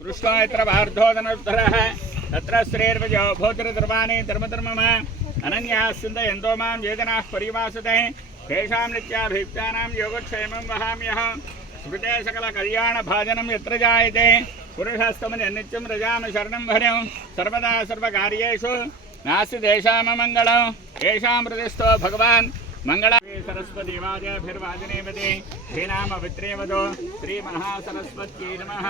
कृष्णो यत्र वार्धोदनोत्तरः तत्र श्रेर्वजो भूतिर्धर्माणि धर्मधर्मः अनन्यास्सिन्तयन्तो मां ये जनाः पर्युपासते तेषां नित्याभियुक्तानां योगक्षेमं वहाम्यहं स्मृते सकलकल्याणभाजनं यत्र जायते पुरुषस्तमनित्यं रजामि शरणं भजं सर्वदा सर्वकार्येषु नास्ति तेषाममङ्गलं येषां प्रतिष्ठो भगवान् मंगला सरस्वती वाद्याभिर्वादनेवते श्रीनामवित्रे वदो श्रीमहासरस्वत्यै नमः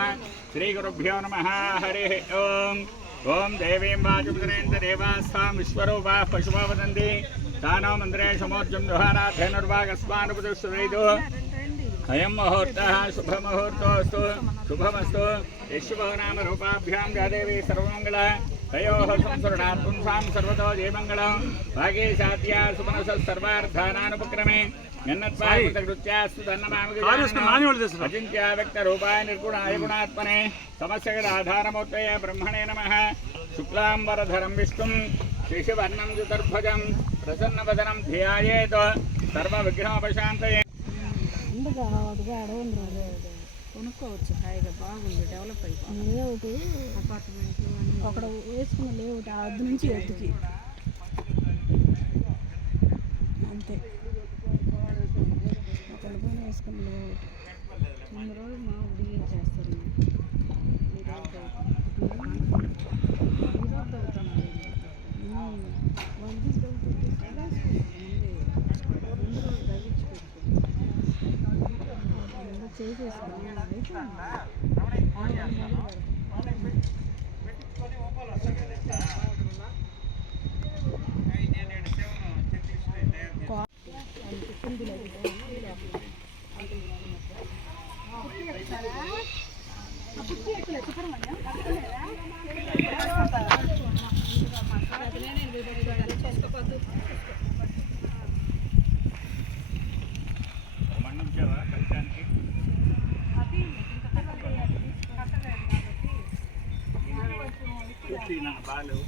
श्रीगुरुभ्यो नमः हरिः ओम् ओम देवीं वाचुपदनेन्द्रदेवास्तां विश्वरूपाः पशुवा वदन्ति तानो मन्त्रे समोर्जं दुहाराधेनुर्वागस्मानुपदुष्टवेदो अयं मुहूर्तः शुभमुहूर्तोऽस्तु शुभमस्तु यशुभो नाम रूपाभ्यां देवी सर्वमङ्गला तयोः संसृणात् पुंसां सर्वतो जयमङ्गलं भागे साध्या सुमनसः सर्वार्थानानुपक्रमे यन्नत्वाकृत्यास्तु तन्नमामि अचिन्त्या व्यक्तरूपाय निर्गुणाय गुणात्मने समस्यगदाधारमूर्तये ब्रह्मणे नमः शुक्लाम्बरधरं विष्णुं शशिवर्णं चतुर्भुजं प्रसन्नवदनं ध्यायेत् सर्वविघ्नोपशान्तये కొనుక్కోవచ్చు హాయిగా బాగుంది డెవలప్ అయిపోయింది లేఅవుట్ అపార్ట్మెంట్ అక్కడ వేసుకున్న లేఅవుట్ అద్దు నుంచి ఎత్తుకి అంతే అక్కడ పైన వేసుకున్న లేఅవుట్ 2 రోజులు మా డిలీట్ చేస్తారు ఈరోజు అవుతున్నారు వాళ్ళు తీసుకెళ్తుంది బాలు